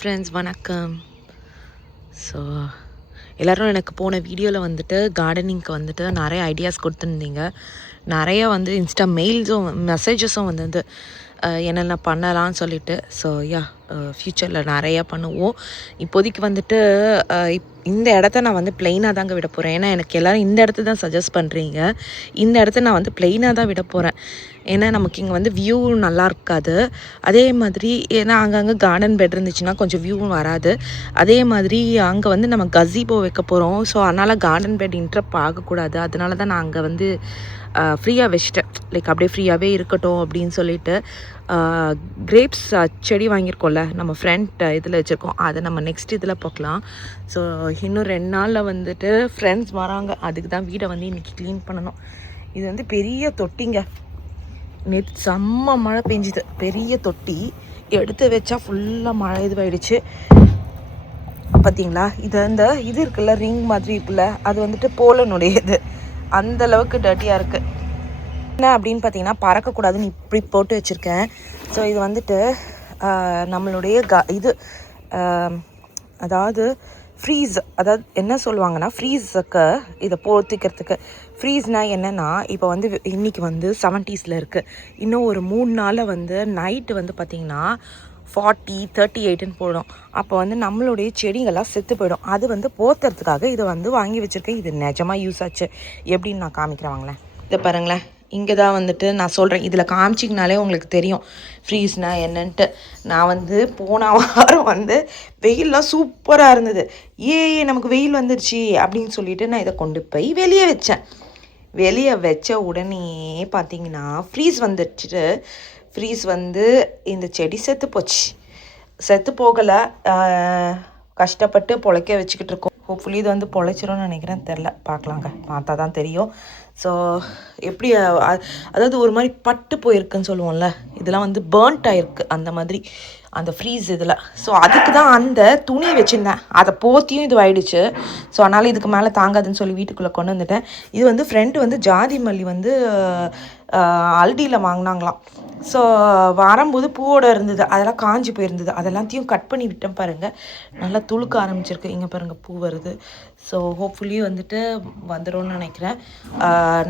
Friends வணக்கம். So எல்லோரும் எனக்கு போன வீடியோவில் வந்துட்டு கார்டனிங்க்கு வந்துட்டு நிறைய ஐடியாஸ் கொடுத்துருந்தீங்க. நிறைய வந்து இன்ஸ்டா மெயில்ஸும் மெசேஜஸும் வந்து என்னென்ன பண்ணலான்னு சொல்லிட்டு. ஸோ ஃப்யூச்சரில் நிறையா பண்ணுவோம். இப்போதைக்கு வந்துட்டு இந்த இடத்த நான் வந்து ப்ளெயினாக தாங்க விட போகிறேன். ஏன்னா எனக்கு எல்லோரும் இந்த இடத்த தான் சஜஸ்ட் பண்ணுறீங்க. இந்த இடத்த நான் வந்து ப்ளெயினாக தான் விட போகிறேன். ஏன்னா நமக்கு இங்கே வந்து வியூ நல்லா இருக்காது. அதே மாதிரி ஏன்னா அங்கங்கே கார்டன் பெட் இருந்துச்சுன்னா கொஞ்சம் வியூவும் வராது. அதே மாதிரி அங்கே வந்து நம்ம கஸிபோ வைக்க போகிறோம். ஸோ அதனால் கார்டன் பெட் இன்ட்ரப்ட் ஆகக்கூடாது. அதனால தான் நான் அங்கே வந்து ஃப்ரீயாக வச்சிட்டேன். லைக் அப்படியே ஃப்ரீயாகவே இருக்கட்டும் அப்படின்னு சொல்லிட்டு. கிரேப்ஸ் செடி வாங்கியிருக்கோம்ல, நம்ம ஃப்ரெண்ட் இதில் வச்சுருக்கோம். அதை நம்ம நெக்ஸ்ட் இதில் பார்க்கலாம். ஸோ இன்னும் 2 நாளில் வந்துட்டு ஃப்ரெண்ட்ஸ் வராங்க. அதுக்கு தான் வீடை வந்து இன்றைக்கி க்ளீன் பண்ணணும். இது வந்து பெரிய தொட்டிங்க. நேற்று செம்ம மழை பெஞ்சுது. பெரிய தொட்டி எடுத்து வச்சா ஃபுல்லாக மழை இதுவாயிடுச்சு. பார்த்தீங்களா, இது இருக்குல்ல, ரிங் மாதிரி இருக்குல்ல, அது வந்துட்டு போலனுடையது. அந்த அளவுக்கு டர்ட்டியாக இருக்குது. என்ன அப்படின்னு பார்த்தீங்கன்னா, பறக்கக்கூடாதுன்னு இப்படி போட்டு வச்சுருக்கேன். ஸோ இது வந்துட்டு நம்மளுடைய அதாவது ஃப்ரீஸ், அதாவது என்ன சொல்லுவாங்கன்னா ஃப்ரீஸுக்கு இதை போத்திக்கிறதுக்கு. ஃப்ரீஸ்னால் என்னென்னா, இப்போ வந்து இன்றைக்கி வந்து 70s இருக்குது. இன்னும் ஒரு 3 நாளில் வந்து நைட்டு வந்து பார்த்திங்கன்னா 40, 38ன்னு போயிடும். அப்போ வந்து நம்மளுடைய செடிங்கள்லாம் செத்து போயிடும். அது வந்து போத்துறதுக்காக இதை வந்து வாங்கி வச்சுருக்கேன். இது நிஜமாக யூஸ் ஆச்சு. எப்படின்னு நான் காமிக்கிறேன் வாங்களேன். இதை பாருங்களேன், இங்கே தான் வந்துட்டு நான் சொல்கிறேன். இதில் காமிச்சிங்கனாலே உங்களுக்கு தெரியும் ஃப்ரீஸ்னால் என்னன்ட்டு. நான் வந்து போன வாரம் வந்து வெயிலெலாம் சூப்பராக இருந்தது. நமக்கு வெயில் வந்துடுச்சு அப்படின்னு சொல்லிட்டு நான் இதை கொண்டு போய் வெளியே வச்சேன். வெளியே வச்ச உடனே பார்த்தீங்கன்னா ஃப்ரீஸ் வந்துடுச்சு. ஃப்ரீஸ் வந்து இந்த செடி செத்து போச்சு. செத்து போகலை, கஷ்டப்பட்டு பொழைக்க வச்சுக்கிட்டு இருக்கோம். ஹோப்ஃபுல்லி இது வந்து பொழைச்சிரும்னு நினைக்கிறேன். தெரில, பார்க்கலாங்க, பார்த்தா தான் தெரியும். ஸோ எப்படி அதாவது ஒரு மாதிரி பட்டு போயிருக்குன்னு சொல்லுவோம்ல, இதெல்லாம் வந்து பேர்ன்ட் ஆகிருக்கு அந்த மாதிரி அந்த ஃப்ரீஸ் இதில். ஸோ அதுக்கு தான் அந்த துணி வச்சுருந்தேன். அதை போத்தியும் இது ஆயிடுச்சு. ஸோ அதனால் இதுக்கு மேலே தாங்காதுன்னு சொல்லி வீட்டுக்குள்ளே கொண்டு வந்துட்டேன். இது வந்து ஃப்ரெண்டு வந்து ஜாதி மல்லி வந்து அல்டியில் வாங்கினாங்களாம். ஸோ வரும்போது பூவோடு இருந்தது, அதெல்லாம் காஞ்சி போயிருந்தது. அதெல்லாத்தையும் கட் பண்ணி விட்டேன் பாருங்கள். நல்லா துளுக்க ஆரம்பிச்சிருக்கு. இங்கே பாருங்கள், பூ வருது. ஸோ ஹோப்ஃபுல்லி வந்துட்டு வந்துடும்னு நினைக்கிறேன்.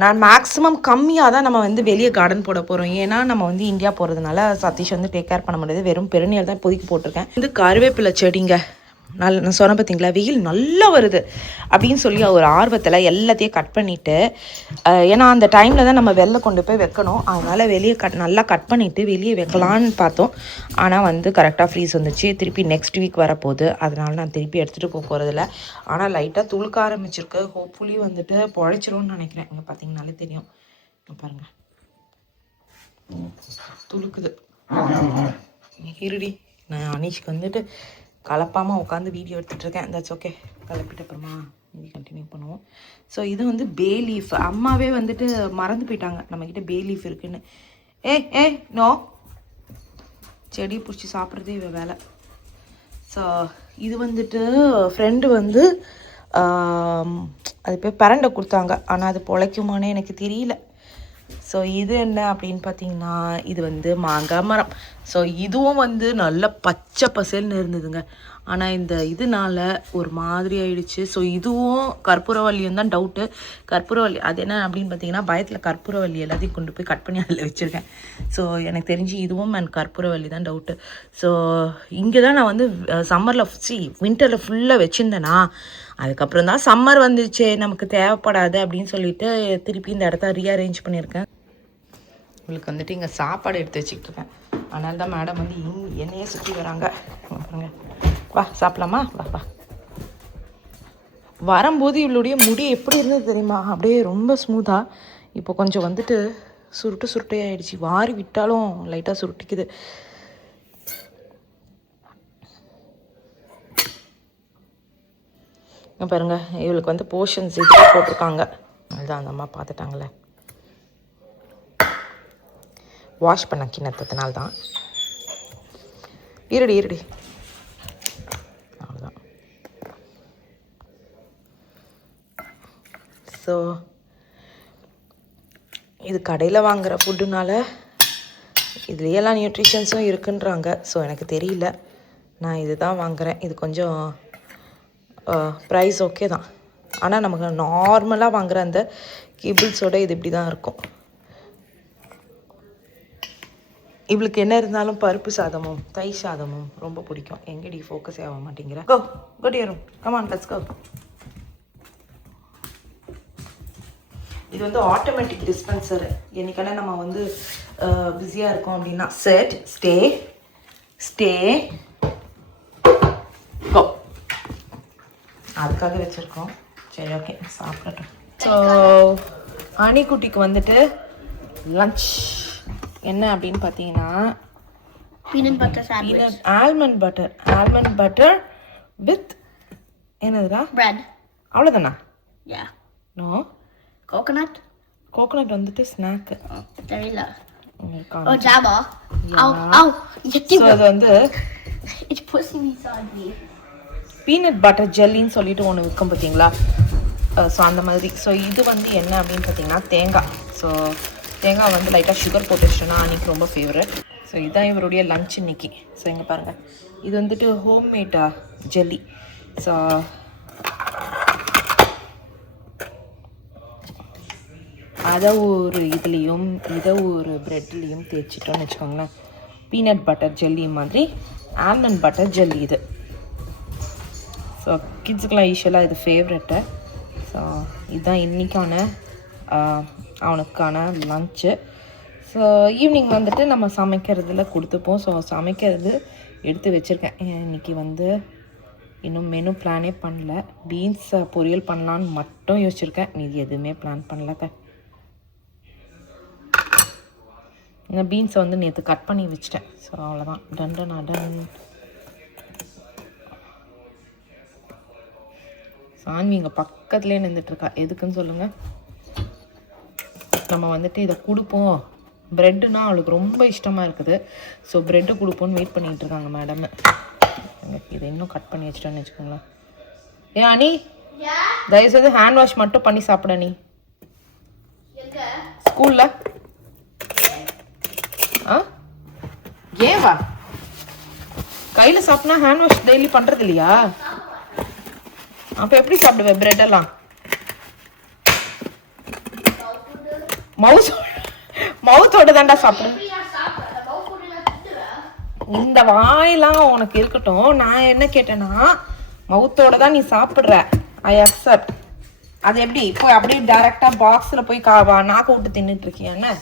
நான் மேக்ஸிமம் கம்மியாக தான் நம்ம வந்து வெளியே கார்டன் போட போகிறோம். ஏன்னா நம்ம வந்து இந்தியா போகிறதுனால சதீஷ் வந்து டேக் கேர் பண்ண முடியாது. வெறும் பெருநீர் தான் இப்போதைக்கு போட்டிருக்கேன். இது கருவேப்பிலை செடிங்க. நான் சொன்ன பார்த்தீங்களா, வெயில் நல்லா வருது அப்படின்னு சொல்லி ஒரு ஆர்வத்தில் எல்லாத்தையும் கட் பண்ணிவிட்டு, ஏன்னா அந்த டைமில் தான் நம்ம வெளில கொண்டு போய் வைக்கணும். அதனால் வெளியே நல்லா கட் பண்ணிவிட்டு வெளியே வைக்கலான்னு பார்த்தோம். ஆனால் வந்து கரெக்டாக ஃப்ரீஸ் வந்துச்சு. திருப்பி நெக்ஸ்ட் வீக் வரப்போகுது. அதனால் நான் திருப்பி எடுத்துகிட்டு போக போகிறதில்ல. ஆனால் லைட்டாக துளுக்க ஆரம்பிச்சிருக்கு. ஹோப்ஃபுல்லி வந்துட்டு பொழைச்சிரும்னு நினைக்கிறேன். இங்கே பார்த்தீங்கனாலே தெரியும். பாருங்கள், துளுக்குது. இருடி, நான் அனீஷ்க்கு வந்துட்டு கலப்பாமல் உட்காந்து வீடியோ எடுத்துகிட்ருக்கேன். That's okay. கலப்பிட்டு அப்புறமா இது கண்டினியூ பண்ணுவோம். ஸோ இது வந்து பே லீஃப். அம்மாவே வந்துட்டு மறந்து போயிட்டாங்க நம்மக்கிட்ட பே லீஃப் இருக்குன்னு. நோ, செடி பிடிச்சி சாப்பிட்றதே இவ வேலை. ஸோ இது வந்துட்டு ஃப்ரெண்டு வந்து அது போய் பரண்டை கொடுத்தாங்க. ஆனால் அது பொழைக்குமானே எனக்கு தெரியல. ஸோ இது என்ன அப்படின்னு பார்த்தீங்கன்னா, இது வந்து மாங்காய் மரம். ஸோ இதுவும் வந்து நல்ல பச்சை பசேல்னு இருந்ததுங்க. ஆனால் இந்த இதனால ஒரு மாதிரி ஆயிடுச்சு. ஸோ இதுவும் கற்பூரவல்லியும் தான் டவுட்டு. கற்பூரவல்லி அது என்ன அப்படின்னு பார்த்தீங்கன்னா, பயத்தில் கற்பூரவல்லி எல்லாத்தையும் கொண்டு போய் கட் பண்ணி அதில் வச்சுருக்கேன். ஸோ எனக்கு தெரிஞ்சு இதுவும் கற்பூரவல்லி தான் டவுட்டு. ஸோ இங்கே தான் நான் வந்து வின்டரில் ஃபுல்லாக வச்சுருந்தேனா, அதுக்கப்புறம் தான் சம்மர் வந்துச்சு, நமக்கு தேவைப்படாது அப்படின்னு சொல்லிட்டு திருப்பி இந்த இடத்த ரீஅரேஞ்ச் பண்ணியிருக்கேன். உங்களுக்கு வந்துட்டு இங்கே சாப்பாடு எடுத்து வச்சுக்கிட்டு இருக்கேன். அதனால தான் மேடம் வந்து என்னையே சுற்றி வராங்க. பாருங்க, வா சாப்பிடலாமா, வா. வரும்போது இவளுடைய முடி எப்படி இருந்தது தெரியுமா, அப்படியே ரொம்ப ஸ்மூத்தாக. இப்போ கொஞ்சம் வந்துட்டு சுருட்டையாகிடுச்சு. வாரி விட்டாலும் லைட்டாக சுருட்டிக்குது. பாருங்க, இவளுக்கு வந்து போர்ஷன்ஸ் இது போட்டிருக்காங்க. அதுதான் அந்த அம்மா பார்த்துட்டாங்களே, வாஷ் பண்ண கிணத்துனால தான். இருடி அவ்வளோதான். ஸோ இது கடையில் வாங்குகிற ஃபுட்டுனால இதுலேயெல்லாம் நியூட்ரிஷன்ஸும் இருக்குன்றாங்க. ஸோ எனக்கு தெரியல. நான் இது தான் வாங்குகிறேன். இது கொஞ்சம் ப்ரைஸ் ஓகே தான், ஆனால் நமக்கு நார்மலாக வாங்குகிற அந்த கிபிள்ஸோட இது இப்படி தான் இருக்கும். இவளுக்கு என்ன இருந்தாலும் பருப்பு சாதமும் தயிர் சாதமும் ரொம்ப பிடிக்கும். எங்கடி ஃபோக்கஸே ஆக மாட்டேங்கிற. Go go to your room, come on let's go. இது வந்து ஆட்டோமேட்டிக் டிஸ்பென்சர். என்னைக்கான நம்ம வந்து பிஸியாக இருக்கோம் அப்படின்னா செட் ஸ்டே ஸ்டே கோ, அதுக்காக வச்சுருக்கோம். சரி ஓகே சாப்பிடட்டும். ஸோ அணிக்குட்டிக்கு வந்துட்டு லஞ்ச் என்ன அப்படின்னு பார்த்தீங்கன்னா ஆல்மண்ட் பட்டர் வித் என்னதுடா பிரெட், அவ்வளோதானா? நோ, கோகோனட் வந்துட்டு ஸ்நாக்கு தெரியல. அது வந்து பீனட் பட்டர் ஜெல்லின்னு சொல்லிட்டு ஒன்று விற்கும் பார்த்தீங்களா? ஸோ அந்த மாதிரி. ஸோ இது வந்து என்ன அப்படின்னு பார்த்தீங்கன்னா தேங்காய். ஸோ தேங்காய் வந்து லைட்டாக சுகர் போட்டு வச்சிட்டோன்னா அன்றைக்கி ரொம்ப ஃபேவரட். ஸோ இதுதான் இவருடைய லஞ்ச் இன்னைக்கு. ஸோ இங்கே பாருங்கள், இது வந்துட்டு ஹோம்மேடா ஜெல்லி. ஸோ அதை ஒரு இதுலேயும் இதை ஒரு ப்ரெட்லேயும் தேய்ச்சிட்டோன்னு வச்சுக்கோங்களேன். பீனட் பட்டர் ஜெல்லி மாதிரி ஆல்மண்ட் பட்டர் ஜெல்லி இது. ஸோ கிட்ஸுக்கெலாம் யூஸ்வலாக இது ஃபேவரெட்டு. ஸோ இதுதான் இன்றைக்கான அவனுக்கான லன்ச்சு. ஸோ ஈவினிங் வந்துட்டு நம்ம சமைக்கிறதுல கொடுத்துப்போம். ஸோ சமைக்கிறது எடுத்து வச்சுருக்கேன். இன்றைக்கி வந்து இன்னும் மெனு பிளானே பண்ணல. பீன்ஸ் பொரியல் பண்ணலான்னு மட்டும் யோசிச்சுருக்கேன், மீதி எதுவுமே பிளான் பண்ணல. இந்த பீன்ஸை வந்து நேற்று கட் பண்ணி வச்சிட்டேன். ஸோ அவ்வளோதான், டன். சான்வி இங்கே பக்கத்துலேயே நின்றுட்டுருக்கா. எதுக்குன்னு சொல்லுங்கள். நம்ம வந்துட்டு இதை கொடுப்போம், ப்ரெட்டுனா அவளுக்கு ரொம்ப இஷ்டமாக இருக்குது. ஸோ ப்ரெட்டு கொடுப்போன்னு வெயிட் பண்ணிகிட்டு இருக்காங்க மேடம். இதை இன்னும் கட் பண்ணி வச்சிட்டோன்னு வச்சுக்கோங்களேன். ஏன் அனி, தயவுசெய்து ஹேண்ட் வாஷ் மட்டும் பண்ணி சாப்பிட. நீ ஸ்கூலில் ஏன் வா கையில் சாப்பிட்னா ஹேண்ட் வாஷ் டெய்லி பண்ணுறது இல்லையா? அப்போ எப்படி சாப்பிடுவேன் பிரெட் எல்லாம்? மவுத்தோட தாண்டா சாப்பிடுவேன். இந்த வாயெல்லாம் உனக்கு இருக்கட்டும். நான் என்ன கேட்டேன்னா மவுத்தோட தான் நீ சாப்பிட்ற. I accept. அது எப்படி இப்போ அப்படியே டைரக்டா பாக்ஸ்ல போய் நாக்க விட்டு தின்னுட்டு இருக்கியா? என்ன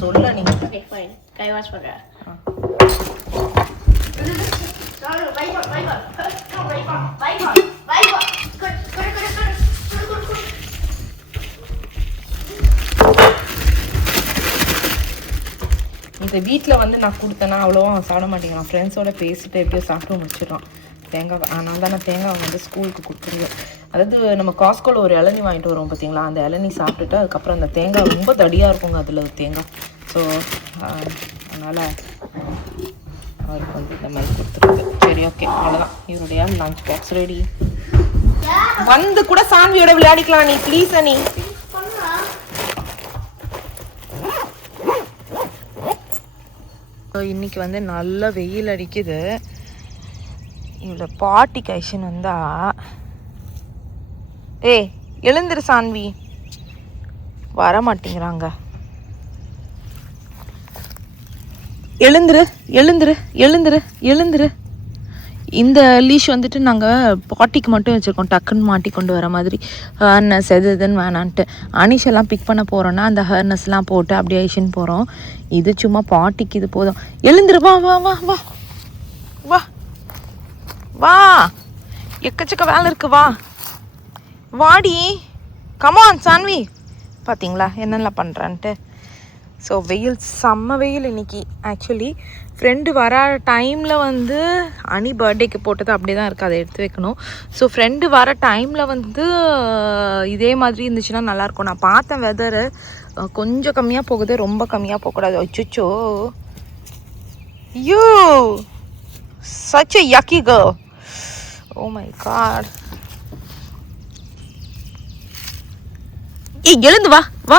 சொல்ல நீ கை வாஷ் பண்ற. இந்த வீட்டில் வந்து நான் கொடுத்தேன்னா அவ்வளோவா சாப்பிட மாட்டேங்கிறான். ஃப்ரெண்ட்ஸோட பேசிட்டு எப்படியோ சாப்பிட்டு முடிச்சிடறான் தேங்காய். ஆனால் தான் நான் தேங்காய் வந்து ஸ்கூலுக்கு கொடுத்துருவேன். அதாவது நம்ம காஸ்கோவில் ஒரு இளநீ வாங்கிட்டு வரோம் பார்த்தீங்களா, அந்த இளநீ சாப்பிட்டுட்டு அதுக்கப்புறம் அந்த தேங்காய் ரொம்ப தடியாக இருக்குங்க அதில் தேங்காய். ஸோ அதனால் அவருக்கு வந்து இந்த மாதிரி கொடுத்துருக்கு. சரி ஓகே, அவ்வளோதான். இவருடைய லஞ்ச் பாக்ஸ் ரெடி. வந்து கூட சான்வியோட விளையாடிக்கலாம் நீ, ப்ளீஸ் அனி. இன்னைக்கு வந்து நல்ல வெயில் அடிக்குது. இவ்வளோ பாட்டி கைஷன் வந்தா எழுந்துரு சான்வி, வர மாட்டேங்கிறாங்க. எழுந்துரு எழுந்துரு எழுந்துரு எழுந்துரு. இந்த லீஷ் வந்துட்டு நாங்கள் பாட்டிக்கு மட்டும் வச்சுருக்கோம், டக்குன்னு மாட்டி கொண்டு வர மாதிரி. ஹேர்னஸ் எது எதுன்னு வேணான்ட்டு அனிஷெல்லாம் பிக் பண்ண போகிறோன்னா அந்த ஹேர்னஸ்லாம் போட்டு அப்படியே ஐஷன் போகிறோம். இது சும்மா பாட்டிக்கு இது போதும். எழுந்துரு, வா வா வா வா வா வா, எக்கச்சக்க வேலை இருக்கு, வா வாடி, கமான் சான்வி. பார்த்தீங்களா என்னெல்லாம் பண்ணுறான்ட்டு. ஸோ வெயில் செம்ம வெயில் இன்னைக்கு. ஆக்சுவலி ஃப்ரெண்டு வர டைமில் வந்து அனி பர்த்டேக்கு போட்டது அப்படியே தான் இருக்குது, அதை எடுத்து வைக்கணும். ஸோ ஃப்ரெண்டு வர டைமில் வந்து இதே மாதிரி இருந்துச்சுன்னா நல்லாயிருக்கும். நான் பார்த்தேன் வெதரு கொஞ்சம் கம்மியாக போகுது, ரொம்ப கம்மியாக போகக்கூடாது. அச்சோ you such a yucky girl. Oh my god. எழுந்து வா வா.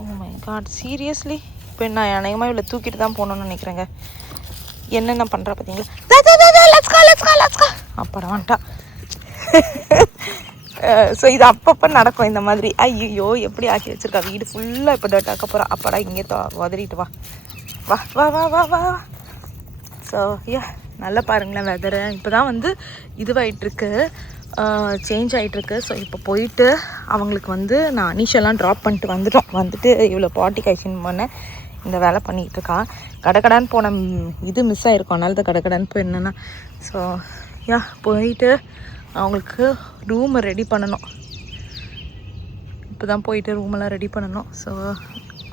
Oh my காட், சீரியஸ்லி இப்போ நான் அநேகமாக இவ்வளோ தூக்கிட்டு தான் போகணுன்னு நினைக்கிறேங்க. என்னென்ன பண்ணுறா பார்த்தீங்களா? அப்புறம் வந்துட்டா. ஸோ இது அப்பப்போ நடக்கும் இந்த மாதிரி. ஐயோ எப்படி ஆக்கி வச்சுருக்கா, வீடு ஃபுல்லாக இப்போ டர்ட் ஆக்க போகிறா. அப்படா இங்கே உதறிட்டு வா வா வா வா வா வா. ஸோ நல்லா பாருங்களேன் வெதரு. இப்போ தான் வந்து இதுவாகிட்டுருக்கு, சேஞ்ச் ஆகிட்டுருக்கு. ஸோ இப்போ போயிட்டு அவங்களுக்கு வந்து நான் அனிஷெல்லாம் ட்ராப் பண்ணிட்டு வந்துட்டு இவ்வளோ பாட்டி கைஷன் பண்ணேன். இந்த வேலை பண்ணிகிட்டு இருக்கா. கடக்கடான்னு போன இது மிஸ் ஆகிருக்கும், அதனால தான் கடக்கடான்னு போய் என்னென்னா. ஸோ போயிட்டு அவங்களுக்கு ரூமை ரெடி பண்ணணும். இப்போ தான் போயிட்டு ரூமெல்லாம் ரெடி பண்ணணும். ஸோ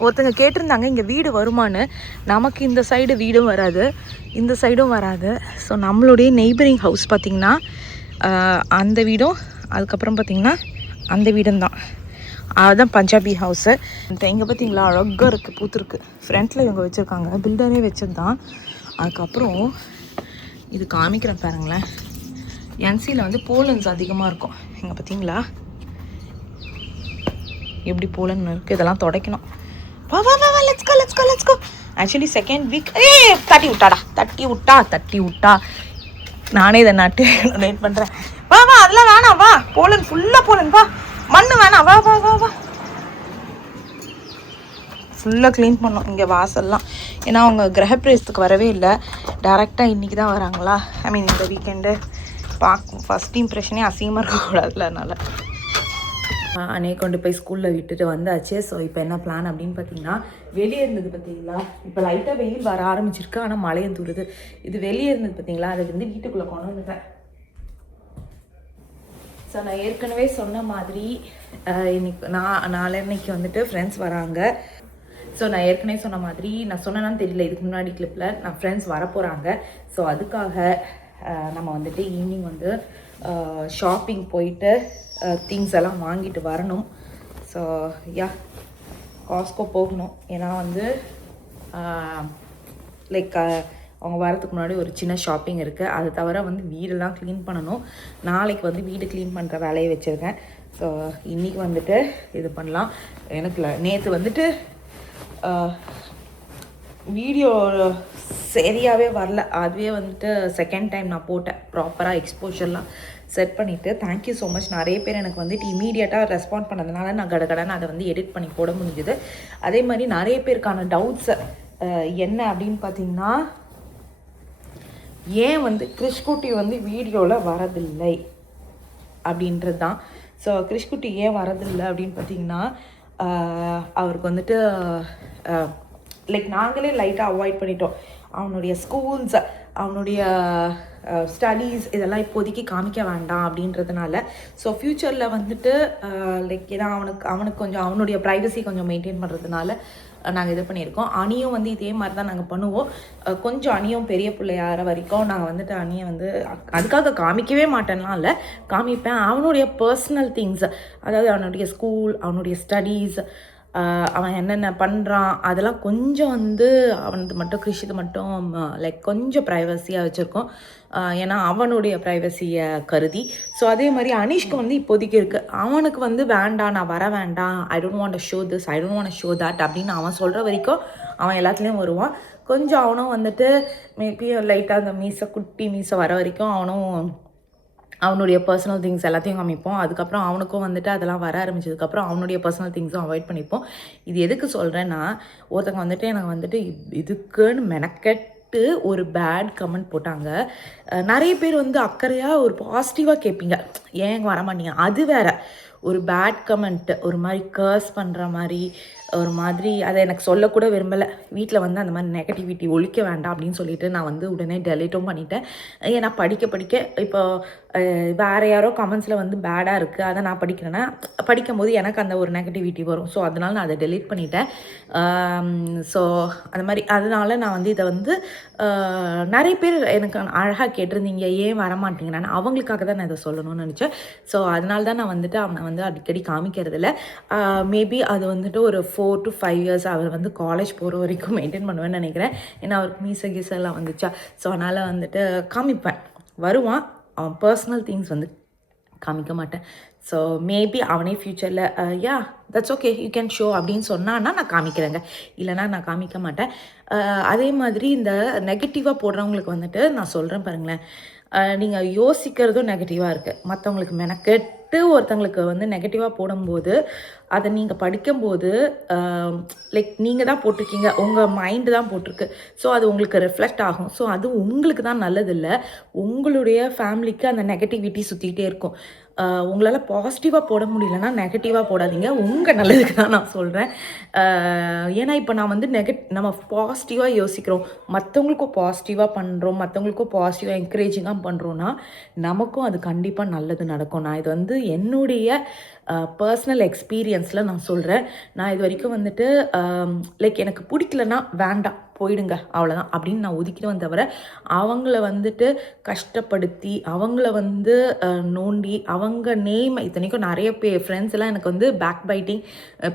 ஒருத்தங்க கேட்டிருந்தாங்க இங்கே வீடு வருமானு. நமக்கு இந்த சைடு வீடும் வராது, இந்த சைடும் வராது. ஸோ நம்மளுடைய நெய்பரிங் ஹவுஸ் பார்த்திங்கன்னா அந்த வீடும், அதுக்கப்புறம் பார்த்திங்கன்னா அந்த வீடும் தான். அதுதான் பஞ்சாபி ஹவுஸு. இங்கே பார்த்திங்களா அழகாக இருக்குது, பூத்துருக்கு. ஃப்ரண்ட்டில் இவங்க வச்சுருக்காங்க, பில்டரே வச்சது தான். அதுக்கப்புறம் இது காமிக்கிறேன் பாருங்களேன். என்சியில் வந்து போலன்ஸ் அதிகமாக இருக்கும். இங்கே பார்த்தீங்களா எப்படி போலன் இருக்குது. இதெல்லாம் துடைக்கணும். வா வா வா, let's go let's go let's go. Actually second week தட்டி விட்டா. நானே இதை நட்டு வெயிட் பண்ணுறேன். வா வா, அதெல்லாம் வேணாம், வா. போலன் ஃபுல்லாக போலன், வா. மண்ணு வேணாம், வா வா வா வா. ஃபுல்லாக க்ளீன் பண்ணோம் இங்கே வாசல்லாம். ஏன்னா அவங்க கிரகப்பிரவேசத்துக்கு வரவே இல்லை, டேரெக்டாக இன்றைக்கி தான் வராங்களா. ஐ மீன் இந்த வீக்கெண்டு. ஃபஸ்ட் இம்ப்ரெஷனே அசிங்கமாக இருக்கக்கூடாதுல, அதனால் அன்னைக்கு கொண்டு போய் ஸ்கூலில் விட்டுட்டு வந்தாச்சு. ஸோ இப்போ என்ன பிளான் அப்படின்னு பார்த்தீங்கன்னா, வெளியே இருந்தது பார்த்தீங்களா, இப்போ லைட்டாக வெயில் வர ஆரம்பிச்சிருக்கு, ஆனால் மழையும் தூருது. இது வெளியே இருந்தது பார்த்தீங்களா, அதை வந்து வீட்டுக்குள்ளே கொண்டு வந்துட்டேன். ஸோ நான் ஏற்கனவே சொன்ன மாதிரி இன்னைக்கு நாளைக்கு வந்துட்டு ஃப்ரெண்ட்ஸ் வராங்க. ஸோ நான் ஏற்கனவே சொன்ன மாதிரி, நான் சொன்னேன்னு தெரியல இதுக்கு முன்னாடி கிளிப்பில், நான் ஃப்ரெண்ட்ஸ் வரப்போகிறாங்க. ஸோ அதுக்காக நம்ம வந்துட்டு ஈவினிங் வந்து ஷாப்பிங் போயிட்டு திங்ஸ் எல்லாம் வாங்கிட்டு வரணும். ஸோ காஸ்கோ போகணும். ஏன்னா வந்து லைக் அவங்க வரதுக்கு முன்னாடி ஒரு சின்ன ஷாப்பிங் இருக்குது. அது தவிர வந்து வீடெல்லாம் க்ளீன் பண்ணணும். நாளைக்கு வந்து வீடு க்ளீன் பண்ணுற வேலையை வச்சுருக்கேன். ஸோ இன்றைக்கி வந்துட்டு இது பண்ணலாம். எனக்கு நேற்று வந்துட்டு வீடியோ சரியாகவே வரல. அதுவே வந்துட்டு செகண்ட் டைம் நான் போட்டேன், ப்ராப்பராக எக்ஸ்போஷர்லாம் செட் பண்ணிவிட்டு. Thank you so much. நிறைய பேர் எனக்கு வந்துட்டு இமீடியட்டாக ரெஸ்பாண்ட் பண்ணதுனால நான் கடகடன்னு அதை வந்து எடிட் பண்ணி போட முடிஞ்சுது. அதே மாதிரி நிறைய பேருக்கான டவுட்ஸு என்ன அப்படின்னு பார்த்தீங்கன்னா, ஏன் வந்து கிறிஷ்குட்டி வந்து வீடியோவில் வரதில்லை அப்படின்றது தான். ஸோ கிறிஷ்குட்டி ஏன் வரதில்லை அப்படின்னு பார்த்தீங்கன்னா, அவருக்கு வந்துட்டு லைக் நாங்களே லைட்டாக அவாய்ட் பண்ணிட்டோம். அவனுடைய ஸ்கூல்ஸ், அவனுடைய ஸ்டடீஸ் இதெல்லாம் இப்போதைக்கு காமிக்க வேண்டாம் அப்படின்றதுனால. ஸோ ஃப்யூச்சரில் வந்துட்டு லைக் ஏன்னா அவனுக்கு கொஞ்சம் அவனுடைய ப்ரைவசி கொஞ்சம் மெயின்டைன் பண்ணுறதுனால நாங்கள் இது பண்ணியிருக்கோம். அணியும் வந்து இதே மாதிரி தான் நாங்கள் பண்ணுவோம். கொஞ்சம் அணியும் பெரிய பிள்ளையார வரைக்கும் நாங்கள் வந்துட்டு அணியை வந்து அதுக்காக காமிக்கவே மாட்டேன்லாம் இல்லை, காமிப்பேன். அவனுடைய பர்சனல் திங்ஸ், அதாவது அவனுடைய ஸ்கூல், அவனுடைய ஸ்டடீஸ், அவன் என்னென்ன பண்ணுறான் அதெல்லாம் கொஞ்சம் வந்து அவனது மட்டும் கிறிஷிது மட்டும் லைக் கொஞ்சம் ப்ரைவசியாக வச்சுருக்கோம். ஏன்னா அவனுடைய ப்ரைவசியை கருதி. ஸோ அதே மாதிரி அனீஷ்க்கு வந்து இப்போதைக்கு இருக்குது. அவனுக்கு வந்து வேண்டாம், நான் வர வேண்டாம், I don't want to show this, I don't want to show that அப்படின்னு அவன் சொல்கிற வரைக்கும் அவன் எல்லாத்துலேயும் வருவான். கொஞ்சம் அவனும் வந்துட்டு மேபி லைட்டாக அந்த குட்டி மீசை வர வரைக்கும் அவனும் அவனுடைய பர்சனல் திங்ஸ் எல்லாத்தையும் காமிப்போம். அதுக்கப்புறம் அவனுக்கும் வந்துட்டு அதெல்லாம் வர ஆரம்பிச்சதுக்கப்புறம் அவனுடைய பர்சனல் திங்ஸும் அவாய்ட் பண்ணிப்போம். இது எதுக்கு சொல்கிறேன்னா, ஒருத்தங்க வந்துட்டு எனக்கு வந்துட்டு இதுக்குன்னு மெனக்கெட்டு ஒரு பேட் கமெண்ட் போட்டாங்க. நிறைய பேர் வந்து அக்கறையாக ஒரு பாசிட்டிவாக கேட்பீங்க, ஏன் வர மாட்டீங்க. அது வேறு ஒரு பேட் கமெண்ட்டு, ஒரு மாதிரி கர்ஸ் பண்ணுற மாதிரி, ஒரு மாதிரி அதை எனக்கு சொல்லக்கூட விரும்பலை. வீட்டில் வந்து அந்த மாதிரி நெகட்டிவிட்டி ஒழிக்க வேண்டாம் அப்படின்னு சொல்லிட்டு நான் வந்து உடனே டெலிட்டும் பண்ணிட்டேன். ஏன்னா படிக்க இப்போ வேறு யாரோ கமெண்ட்ஸில் வந்து பேடாக இருக்குது, அதை நான் படிக்கிறேன்னா படிக்கும்போது எனக்கு அந்த ஒரு நெகட்டிவிட்டி வரும். ஸோ அதனால் நான் அதை டெலீட் பண்ணிட்டேன். ஸோ அது மாதிரி அதனால நான் வந்து இதை வந்து நிறைய பேர் எனக்கு அழகாக கேட்டிருந்தீங்க, ஏன் வரமாட்டேங்கிறான்னு. அவங்களுக்காக தான் நான் இதை சொல்லணும்னு நினச்சேன். ஸோ அதனால தான் நான் வந்துட்டு அவனை வந்து அடிக்கடி காமிக்கிறதில்ல. மேபி அது வந்துட்டு ஒரு 4 to 5 years அவர் வந்து காலேஜ் போகிற வரைக்கும் மெயின்டைன் பண்ணுவேன்னு நினைக்கிறேன். ஏன்னா அவருக்கு மீசெல்லாம் வந்துச்சா. ஸோ அதனால் வந்துட்டு காமிப்பேன், வருவான். அவன் பர்சனல் திங்ஸ் வந்து காமிக்க மாட்டேன். ஸோ மேபி அவனே ஃப்யூச்சரில் yeah that's okay you can show அப்படின்னு சொன்னான்னா நான் காமிக்கிறேங்க, இல்லைனா நான் காமிக்க மாட்டேன். அதே மாதிரி இந்த நெகட்டிவாக போடுறவங்களுக்கு வந்துட்டு நான் சொல்கிறேன் பாருங்களேன், நீங்கள் யோசிக்கிறதும் நெகட்டிவாக இருக்குது. மற்றவங்களுக்கு மெனக்கெட்டு ஒருத்தங்களுக்கு வந்து நெகட்டிவாக போடும்போது அதை நீங்கள் படிக்கும்போது லைக் நீங்கள் தான் போட்டிருக்கீங்க, உங்கள் மைண்டு தான் போட்டிருக்கு. ஸோ அது உங்களுக்கு ரிஃப்ளெக்ட் ஆகும். ஸோ அது உங்களுக்கு தான் நல்லதில்லை, உங்களுடைய ஃபேமிலிக்கு அந்த நெகட்டிவிட்டி சுற்றிக்கிட்டே இருக்கும். உங்களால் பாசிட்டிவாக போட முடியலன்னா நெகட்டிவாக போடாதீங்க, உங்கள் நல்லதுக்கு தான் நான் சொல்கிறேன். ஏன்னா இப்போ நான் வந்து நம்ம பாசிட்டிவாக யோசிக்கிறோம், மற்றவங்களுக்கும் பாசிட்டிவாக பண்ணுறோம், மற்றவங்களுக்கும் பாசிட்டிவாக என்கரேஜிங்காக பண்ணுறோன்னா நமக்கும் அது கண்டிப்பாக நல்லது நடக்கும். நான் இது வந்து என்னுடைய பர்சனல் எக்ஸ்பீரியன்ஸில் நான் சொல்கிறேன். நான் இது வரைக்கும் வந்துட்டு லைக் எனக்கு பிடிக்கலன்னா வேண்டாம் போயிடுங்க அவ்வளோதான் அப்படின்னு நான் ஒதுக்கிடுவேன் தவிர, அவங்கள வந்துட்டு கஷ்டப்படுத்தி அவங்கள வந்து நோண்டி அவங்க நேம், இத்தனைக்கும் நிறைய ஃப்ரெண்ட்ஸ் எல்லாம் எனக்கு வந்து பேக் பைட்டிங்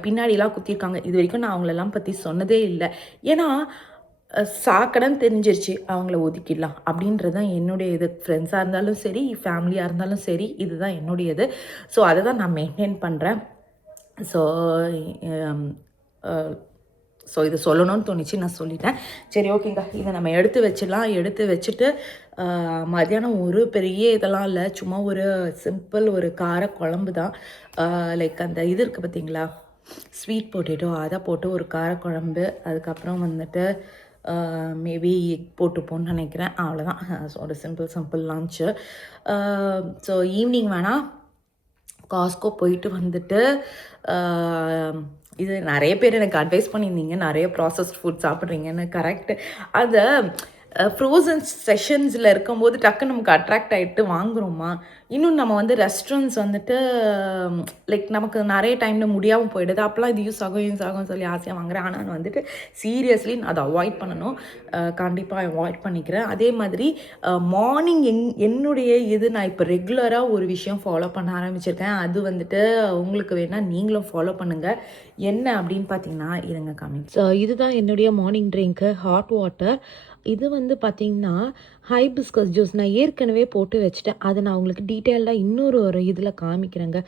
பின்னாடிலாம் குத்திருக்காங்க. இது வரைக்கும் நான் அவங்களெல்லாம் பற்றி சொன்னதே இல்லை. ஏன்னா சாக்கடைன்னு தெரிஞ்சிருச்சு, அவங்கள ஒதுக்கிடலாம் அப்படின்றது தான் என்னுடைய இது. ஃப்ரெண்ட்ஸாக இருந்தாலும் சரி, ஃபேமிலியாக இருந்தாலும் சரி, இதுதான் என்னுடையது. ஸோ அதை தான் நான் மெயின்டைன் பண்ணுறேன். ஸோ இது சொல்லணும்னு தோணிச்சு, நான் சொல்லிட்டேன். சரி ஓகேங்க, இதை நம்ம எடுத்து வச்சிடலாம். எடுத்து வச்சுட்டு மதியானம் ஒரு பெரிய இதெல்லாம் இல்லை, சும்மா ஒரு சிம்பிள் ஒரு கார குழம்பு தான். லைக் அந்த இது இருக்குது பார்த்தீங்களா, ஸ்வீட் பொட்டேட்டோ, அதை போட்டு ஒரு காரக்குழம்பு. அதுக்கப்புறம் வந்துட்டு மேபி எக் போட்டுப்போன்னு நினைக்கிறேன். அவ்வளோதான். ஸோ ஒரு சிம்பிள் லன்ச்சு. ஸோ ஈவினிங் வேணால் காஸ்கோ போயிட்டு வந்துட்டு இது நிறைய பேர் எனக்கு அட்வைஸ் பண்ணியிருந்தீங்க, நிறைய ப்ராசஸ்ட் ஃபுட் சாப்பிட்றீங்கன்னு. கரெக்டு. அதை ஃப்ரோசன் செஷன்ஸில் இருக்கும்போது டக்கு நமக்கு அட்ராக்ட் ஆகிட்டு வாங்குகிறோமா. இன்னும் நம்ம வந்து ரெஸ்டாரண்ட்ஸ் வந்துட்டு லைக் நமக்கு நிறைய டைமில் முடியாமல் போயிடுது. அப்போலாம் இது யூஸ் ஆகும் சொல்லி ஆசையாக வாங்குகிறேன். ஆனால் நான் வந்துட்டு சீரியஸ்லி நான் அதை அவாய்ட் பண்ணணும், கண்டிப்பாக அவாய்ட் பண்ணிக்கிறேன். அதே மாதிரி மார்னிங் என்னுடைய இது நான் இப்போ ரெகுலராக ஒரு விஷயம் ஃபாலோ பண்ண ஆரம்பிச்சிருக்கேன். அது வந்துட்டு உங்களுக்கு வேணால் நீங்களும் ஃபாலோ பண்ணுங்கள். என்ன அப்படின்னு பார்த்தீங்கன்னா, இருங்க காமிங். ஸோ இதுதான் என்னுடைய மார்னிங் ட்ரிங்க்கு, ஹாட் வாட்டர். இது வந்து பார்த்திங்கன்னா ஹைபிஸ்கஸ் ஜூஸ் நான் ஏற்கனவே போட்டு வச்சுட்டேன். அதை நான் உங்களுக்கு டீட்டெயில்டாக இன்னொரு இதில் காமிக்கிறேங்க.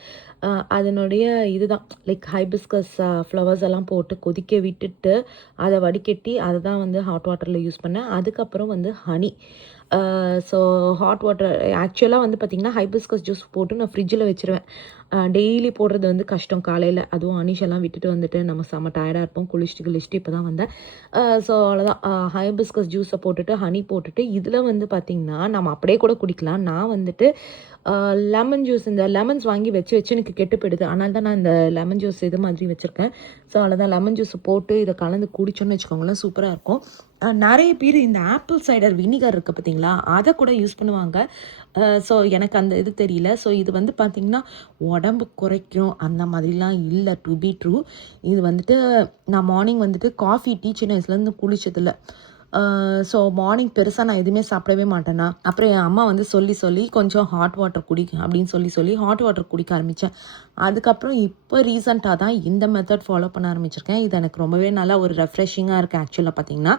அதனுடைய இதுதான் லைக் ஹைபிஸ்கஸ் ஃப்ளவர்ஸ் எல்லாம் போட்டு கொதிக்க விட்டுட்டு அதை வடிகட்டி அதை தான் வந்து ஹாட் வாட்டரில் யூஸ் பண்ணேன். அதுக்கப்புறம் வந்து ஹனி. ஸோ ஹாட் வாட்டர் ஆக்சுவலாக வந்து பார்த்திங்கன்னா ஹைபிஸ்கஸ் ஜூஸ் போட்டு நான் ஃப்ரிட்ஜில் வச்சுருவேன். டெய்லி போடுறது வந்து கஷ்டம் காலையில், அதுவும் அனிஷெல்லாம் விட்டுட்டு வந்துட்டு நம்ம செம்ம டயர்டாக இருப்போம். குளிச்சுட்டு இப்போ தான் வந்தேன். ஸோ அவ்வளோதான், ஹைபிஸ்கஸ் ஜூஸை போட்டுட்டு ஹனி போட்டுட்டு இதில் வந்து பார்த்திங்கன்னா நம்ம அப்படியே கூட குடிக்கலாம். நான் வந்துட்டு லெமன் ஜூஸ், இந்த லெமன்ஸ் வாங்கி வச்சு எனக்கு கெட்டு போயிடுது, அதனால தான் நான் இந்த லெமன் ஜூஸ் இது மாதிரி வச்சுருக்கேன். ஸோ அவ்வளோதான், லெமன் ஜூஸை போட்டு இதை கலந்து குடிச்சோன்னு வச்சுக்கோங்களேன், சூப்பராக இருக்கும். நிறைய பேர் இந்த ஆப்பிள் சைடர் வினிகர் இருக்குது பார்த்தீங்களா, அதை கூட யூஸ் பண்ணுவாங்க. ஸோ எனக்கு அந்த இது தெரியல. ஸோ இது வந்து பார்த்திங்கன்னா உடம்பு குறைக்கும் அந்த மாதிரிலாம் இல்லை, டு பி ட்ரூ. இது வந்துட்டு நான் மார்னிங் வந்துட்டு காஃபி டீ சின்ன வயசுலேருந்து குளிச்சதில்லை. ஸோ மார்னிங் பெருசாக நான் எதுவுமே சாப்பிடவே மாட்டேன்னா. அப்புறம் என் அம்மா வந்து சொல்லி கொஞ்சம் ஹாட் வாட்டர் குடி அப்படின்னு சொல்லி ஹாட் வாட்டர் குடிக்க ஆரம்பித்தேன். அதுக்கப்புறம் இப்போ ரீசெண்டாக தான் இந்த மெத்தட் ஃபாலோ பண்ண ஆரம்பிச்சிருக்கேன். இது எனக்கு ரொம்பவே நல்லா ஒரு ரெஃப்ரெஷிங்காக இருக்குது. ஆக்சுவலாக பார்த்திங்கன்னா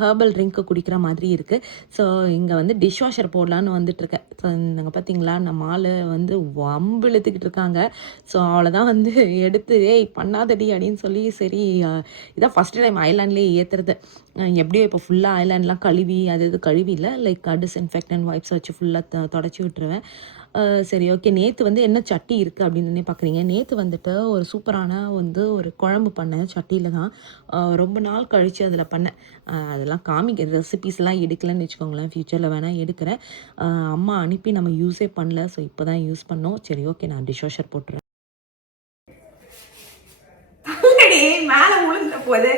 ஹெர்பல் ட்ரிங்க்கு குடிக்கிற மாதிரி இருக்குது. ஸோ இங்கே வந்து டிஷ் வாஷர் போடலான்னு வந்துட்டுருக்கேன். ஸோ நாங்கள் பார்த்திங்களா நம்ம ஆள் வந்து வம்பு இழுத்துக்கிட்டு இருக்காங்க. ஸோ அவ்வளோதான் வந்து எடுத்து பண்ணாதடி அப்படின்னு சொல்லி, சரி இதான் ஃபஸ்ட்டு டைம் ஐலாண்ட்லேயே ஏற்றுறது. எப்படியோ இப்போ ஃபுல்லாக ஐலாண்ட்லாம் கழுவி அது கழுவி இல்லை, லைக் டிஸ்இன்ஃபெக்டன்ட் வைப்ஸ் வச்சு ஃபுல்லாக தொடச்சி விட்டுருவேன். சரி ஓகே. நேற்று வந்து என்ன சட்டி இருக்குது அப்படின்னு பார்க்குறீங்க. நேற்று வந்துட்டு ஒரு சூப்பரான வந்து ஒரு குழம்பு பண்ணேன் சட்டியில் தான். ரொம்ப நாள் கழித்து அதில் பண்ணேன். அதெல்லாம் காமிக்க ரெசிபீஸ்லாம் எடுக்கலன்னு வச்சுக்கோங்களேன், ஃப்யூச்சரில் வேணால் எடுக்கிறேன். அம்மா அனுப்பி நம்ம யூஸே பண்ணல, ஸோ இப்போ தான் யூஸ் பண்ணோம். சரி ஓகே, நான் டிஷ் வாஷர் போட்டுறேன். மேலே விழுந்த போது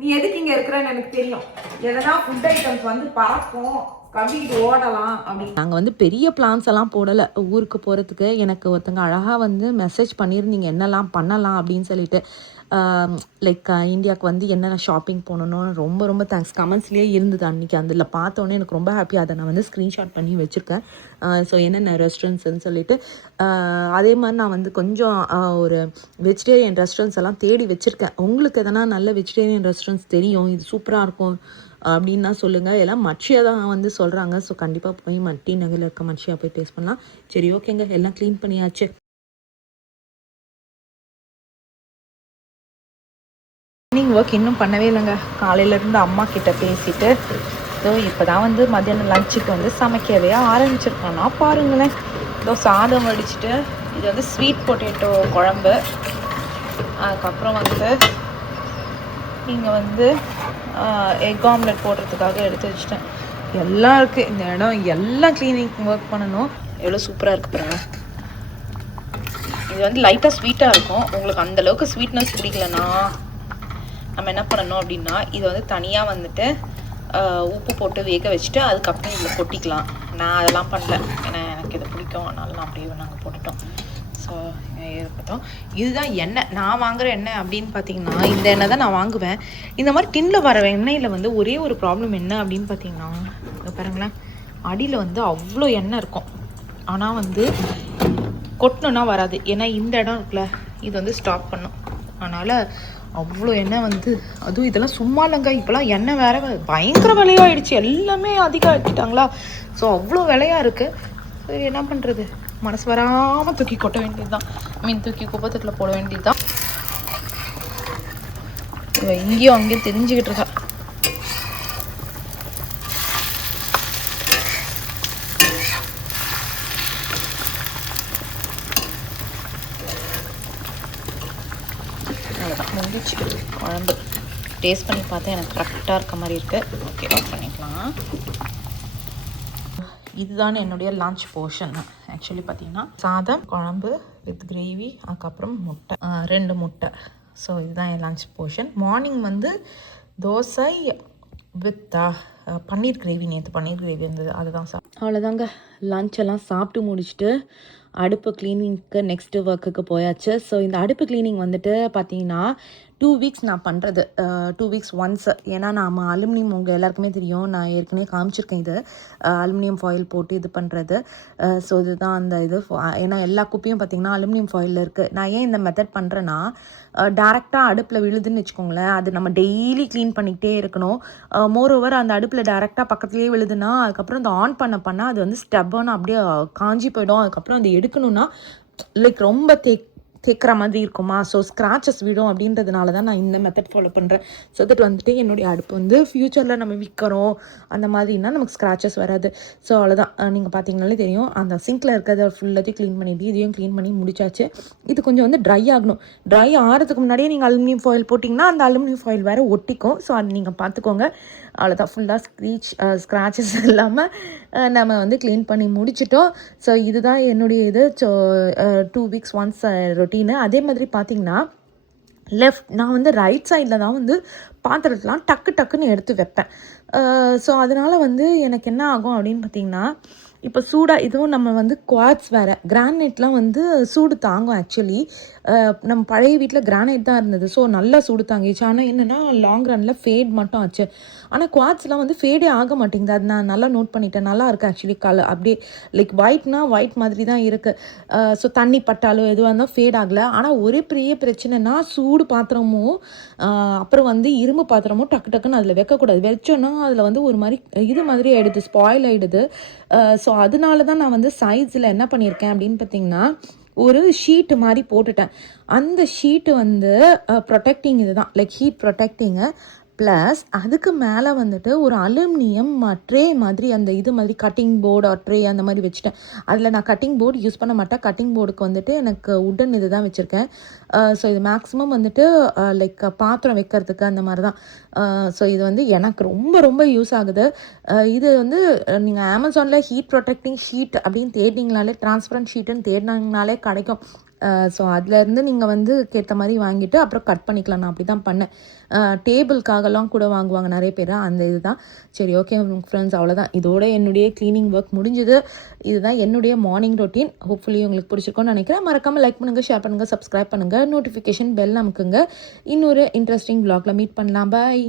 நீ எதுக்கு இங்கே இருக்கிறன்னு எனக்கு தெரியும். எதனா ஃபுட் ஐட்டம்ஸ் வந்து பார்ப்போம், கவிட்டு ஓடலாம் அப்படின்னு. நாங்கள் வந்து பெரிய பிளான்ஸ் எல்லாம் போடலை ஊருக்கு போகிறதுக்கு. எனக்கு ஒருத்தங்க அழகாக வந்து மெசேஜ் பண்ணியிருந்தீங்க என்னெல்லாம் பண்ணலாம் அப்படின்னு சொல்லிட்டு. லைக் இந்தியாவுக்கு வந்து என்னென்ன ஷாப்பிங் போகணுன்னு ரொம்ப ரொம்ப தேங்க்ஸ். கமெண்ட்ஸ்லேயே இருந்தது அன்றைக்கி, அதில் பார்த்தோன்னே எனக்கு ரொம்ப ஹாப்பி. அதை நான் வந்து ஸ்க்ரீன்ஷாட் பண்ணி வச்சுருக்கேன். ஸோ என்னென்ன ரெஸ்டாரண்ட்ஸ்ன்னு சொல்லிட்டு அதே மாதிரி நான் வந்து கொஞ்சம் ஒரு வெஜிடேரியன் ரெஸ்டாரண்ட்ஸ் எல்லாம் தேடி வச்சுருக்கேன். உங்களுக்கு எதனா நல்ல வெஜிடேரியன் ரெஸ்டாரண்ட்ஸ் தெரியும், இது சூப்பராக இருக்கும் அப்படின்னா சொல்லுங்கள். எல்லாம் மட்சியாக தான் வந்து சொல்கிறாங்க. ஸோ கண்டிப்பாக போய் டி நகரில் இருக்க மட்சியாக போய் டேஸ்ட் பண்ணலாம். சரி, ஓகேங்க, எல்லாம் க்ளீன் பண்ணியாச்சு. ஈவினிங் ஒர்க் இன்னும் பண்ணவே இல்லைங்க. காலையிலேருந்து அம்மா கிட்ட பேசிட்டு இதோ இப்போ தான் வந்து மத்தியானம் லஞ்சுக்கு வந்து சமைக்கவே ஆரம்பிச்சிருக்கோன்னா பாருங்களேன். இதோ சாதம் வடிச்சிட்டு இது வந்து ஸ்வீட் பொட்டேட்டோ குழம்பு, அதுக்கப்புறம் வந்து இங்கே வந்து எக் ஆம்லெட் போடுறதுக்காக எடுத்து வச்சுட்டேன். எல்லாம் இருக்குது இந்த இடம், எல்லாம் க்ளீனிங் ஒர்க் பண்ணணும். எவ்வளோ சூப்பராக இருக்குது பாருங்க. இது வந்து லைட்டாக ஸ்வீட்டாக இருக்கும். உங்களுக்கு அந்தளவுக்கு ஸ்வீட்னஸ் பிடிக்கலன்னா நம்ம என்ன பண்ணணும் அப்படின்னா, இது வந்து தனியாக வந்துட்டு உப்பு போட்டு வேக வச்சுட்டு அதுக்கப்புறம் இதில் கொட்டிக்கலாம். நான் அதெல்லாம் பண்ணல, ஏன்னா எனக்கு இது பிடிக்கும், அதனால நான் அப்படியே நாங்கள் போட்டுட்டோம். ஸோ இருக்கட்டும். இதுதான் எண்ணெய், நான் வாங்குகிற எண்ணெய் அப்படின்னு பார்த்தீங்கன்னா இந்த எண்ணெய் தான் நான் வாங்குவேன். இந்த மாதிரி டின்னில் வர எண்ணெயில் வந்து ஒரே ஒரு ப்ராப்ளம் என்ன அப்படின்னு பார்த்தீங்கன்னா, இதை பாருங்களேன், அடியில் வந்து அவ்வளோ எண்ணெய் இருக்கும், ஆனால் வந்து கொட்டணுன்னா வராது. ஏன்னா இந்த இடம் இருக்குல்ல, இது வந்து ஸ்டாப் பண்ணும். அதனால் அவ்வளோ எண்ணெய் வந்து, அதுவும் இதெல்லாம் சும்மா இல்லைங்க. இப்போலாம் எண்ணெய் வேறு பயங்கர விலையாகிடுச்சு, எல்லாமே அதிகம் ஆக்கிட்டாங்களா. ஸோ அவ்வளோ விலையாக இருக்குது. சரி, என்ன பண்ணுறது, மனசு வராமல் தூக்கி கொட்ட வேண்டியது தான், தூக்கி குப்பத்தட்டில் போட வேண்டியது தான். இங்கேயும் அங்கேயும் தெரிஞ்சுக்கிட்டு இருக்கா. அவ்வளோதான், முடிஞ்சிச்சு குழம்பு. டேஸ்ட் பண்ணி பார்த்தா எனக்கு கரெக்டாக இருக்க மாதிரி இருக்குது. ஓகே, ஆஃப் பண்ணிக்கலாம். இதுதான் என்னுடைய லன்ச் போர்ஷன். ஆக்சுவலி பார்த்தீங்கன்னா சாதம், குழம்பு வித் கிரேவி, அதுக்கப்புறம் முட்டை, 2 முட்டை. ஸோ இதுதான் என் லன்ச் போர்ஷன். மார்னிங் வந்து தோசை வித் பன்னீர் கிரேவி, நேற்று பன்னீர் கிரேவி இருந்தது, அதுதான் அவ்வளோதாங்க. லன்ச்செல்லாம் சாப்பிட்டு முடிச்சுட்டு அடுப்பு க்ளீனிங்க்கு நெக்ஸ்ட்டு ஒர்க்குக்கு போயாச்சு. ஸோ இந்த அடுப்பு க்ளீனிங் வந்துட்டு பார்த்தீங்கன்னா 2 வீக்ஸ் நான் பண்ணுறது, 2 வீக்ஸ் ஒன்ஸ். ஏன்னா நம்ம அலுமினியம், உங்கள் எல்லாருக்குமே தெரியும், நான் ஏற்கனவே காமிச்சிருக்கேன் இது, அலுமினியம் ஃபாயில் போட்டு இது பண்ணுறது. ஸோ இதுதான் அந்த இது. ஏன்னா எல்லா குப்பையும் பார்த்திங்கன்னா அலுமினியம் ஃபாயிலில் இருக்குது. நான் ஏன் இந்த மெத்தட் பண்ணுறேன்னா, டேரெக்டாக அடுப்பில் விழுதுன்னு வச்சுக்கோங்களேன், அது நம்ம டெய்லி க்ளீன் பண்ணிக்கிட்டே இருக்கணும். மோரோவர் அந்த அடுப்பில் டேரெக்டாக பக்கத்துலேயே விழுதுன்னா அதுக்கப்புறம் அந்த ஆன் பண்ண அது வந்து ஸ்டப்பான அப்படியே காஞ்சி போயிடும். அதுக்கப்புறம் அது எடுக்கணும்னா லைக் ரொம்ப தேக்கிற மாதிரி இருக்குமா. ஸோ ஸ்க்ராச்சஸ் விடும். அப்படின்றதுனால தான் நான் இந்த மெத்தட் ஃபாலோ பண்ணுறேன். ஸோ தட் வந்துட்டு என்னுடைய அடுப்பு வந்து ஃப்யூச்சரில் நம்ம விற்கிறோம் அந்த மாதிரினா நமக்கு ஸ்க்ராச்சஸ் வராது. ஸோ அவ்வளோதான். நீங்கள் பார்த்தீங்கனாலே தெரியும், அந்த சிங்கில் இருக்கிறத ஃபுல்லாத்தையும் க்ளீன் பண்ணிவிட்டு இதையும் க்ளீன் பண்ணி முடிச்சாச்சு. இது கொஞ்சம் வந்து ட்ரை ஆகணும். ட்ரை ஆகிறதுக்கு முன்னாடியே நீங்கள் அலுமினியம் ஃபாயில் போட்டிங்கன்னா அந்த அலுமினியம் ஃபாயில் வேறு ஒட்டிக்கும். ஸோ அது நீங்கள் பார்த்துக்கோங்க. அவ்வளோதான், ஃபுல்லாக ஸ்க்ராச்சஸ் இல்லாமல் நம்ம வந்து க்ளீன் பண்ணி முடிச்சிட்டோம். ஸோ இதுதான் என்னுடைய இது. So 2 weeks once routine. அதே மாதிரி பார்த்திங்கன்னா நான் வந்து ரைட் சைடில் தான் வந்து பாத்திரத்தெலாம் டக்குன்னு எடுத்து வைப்பேன். ஸோ அதனால் வந்து எனக்கு என்ன ஆகும் அப்படின்னு பார்த்திங்கன்னா, இப்போ சூடாக இதுவும் நம்ம வந்து குவாட்ஸ் வேறு, கிரானைட்லாம் வந்து சூடு தாங்கும். ஆக்சுவலி நம்ம பழைய வீட்டில் கிரானைட் தான் இருந்தது. ஸோ நல்லா சூடு தாங்கிச்சு. ஆனால் என்னென்னா லாங் ரனில் ஃபேட் மட்டும் ஆச்சு. ஆனால் குவாட்ஸ்லாம் வந்து ஃபேடே ஆக மாட்டேங்குது. அது நான் நல்லா நோட் பண்ணிட்டேன். நல்லா இருக்குது ஆக்சுவலி. அப்படியே லைக் ஒயிட்னா ஒயிட் மாதிரி தான் இருக்குது. ஸோ தண்ணி பட்டாலும் எதுவாக இருந்தாலும் ஃபேட் ஆகலை. ஆனால் ஒரே பெரிய பிரச்சனைனா சூடு பாத்திரமும் அப்புறம் வந்து இரும்பு பாத்திரமும் டக்குன்னு அதில் வைக்கக்கூடாது. வச்சோன்னா அதில் வந்து ஒரு மாதிரி இது மாதிரி ஆகிடுது, ஸ்பாயில் ஆகிடுது. ஸோ அதனால தான் நான் வந்து சைட்ஸில் என்ன பண்ணியிருக்கேன் அப்படின்னு பார்த்தீங்கன்னா, ஒரு ஷீட்டு மாதிரி போட்டுட்டேன். அந்த ஷீட்டு வந்து ப்ரொடெக்டிங் இது தான், லைக் ஹீட் ப்ரொடெக்டிங்கு. ப்ளஸ் அதுக்கு மேலே வந்துட்டு ஒரு அலுமினியம் ட்ரே மாதிரி, அந்த இது மாதிரி கட்டிங் போர்டு ட்ரே அந்த மாதிரி வச்சுட்டேன். அதில் நான் கட்டிங் போர்டு யூஸ் பண்ண மாட்டேன். கட்டிங் போர்டுக்கு வந்துட்டு எனக்கு உட்டன் இது தான் வச்சுருக்கேன். ஸோ இது மேக்ஸிமம் வந்துட்டு லைக் பாத்திரம் வைக்கிறதுக்கு அந்த மாதிரி தான். ஸோ இது வந்து எனக்கு ரொம்ப யூஸ் ஆகுது. இது வந்து நீங்கள் அமேசானில் ஹீட் ப்ரொடெக்டிங் ஷீட் அப்படின்னு தேடினீங்கனாலே, டிரான்ஸ்பரண்ட் ஷீட்டுன்னு தேடினாங்கனாலே கிடைக்கும். ஸோ அதுலேருந்து நீங்கள் வந்து கேட்ட மாதிரி வாங்கிட்டு அப்புறம் கட் பண்ணிக்கலாம். நான் அப்படி தான் பண்ணேன். டேபிளுக்காகலாம் கூட வாங்குவாங்க நிறைய பேர், அந்த இதுதான். சரி ஓகே ஃப்ரெண்ட்ஸ், அவ்வளோதான். இதோட என்னுடைய க்ளீனிங் ஒர்க் முடிஞ்சுது. இதுதான் என்னுடைய மார்னிங் ரொட்டீன். ஹோப்ஃபுல்லி உங்களுக்கு பிடிச்சிருக்கோன்னு நினைக்கிறேன். மறக்காமல் லைக் பண்ணுங்கள், ஷேர் பண்ணுங்கள், சப்ஸ்கிரைப் பண்ணுங்கள், நோட்டிஃபிகேஷன் பெல் அமுக்குங்க. இன்னொரு இன்ட்ரெஸ்டிங் vlogல மீட் பண்ணலாம். பாய்.